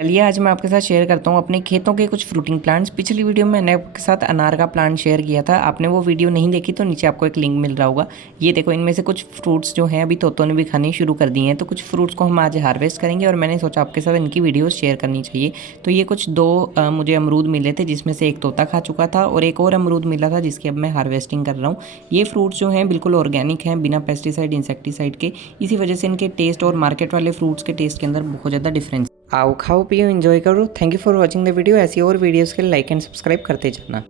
चलिए आज मैं आपके साथ शेयर करता हूँ अपने खेतों के कुछ फ्रूटिंग प्लांट्स। पिछली वीडियो में मैंने आपके साथ अनार का प्लांट शेयर किया था। आपने वो वीडियो नहीं देखी तो नीचे आपको एक लिंक मिल रहा होगा। ये देखो, इनमें से कुछ फ्रूट्स जो हैं अभी तोतों ने भी खाने शुरू कर दिए हैं। तो कुछ फ्रूट्स को हम आज हार्वेस्ट करेंगे और मैंने सोचा आपके साथ इनकी वीडियो शेयर करनी चाहिए। तो ये कुछ मुझे अमरूद मिले थे, जिसमें से एक तोता खा चुका था और एक और अमरूद मिला था जिसकी अब मैं हार्वेस्टिंग कर रहा हूँ। ये फ्रूट्स जो हैं बिल्कुल ऑर्गेनिक हैं, बिना पेस्टिसाइड इंसेक्टिसाइड के। इसी वजह से इनके टेस्ट और मार्केट वाले फ्रूट्स के टेस्ट के अंदर बहुत ज़्यादा डिफरेंस। आओ खाओ पियो एंजॉय करो। Thank you for watching the video. ऐसी और वीडियोस के लिए लाइक एंड सब्सक्राइब करते जाना।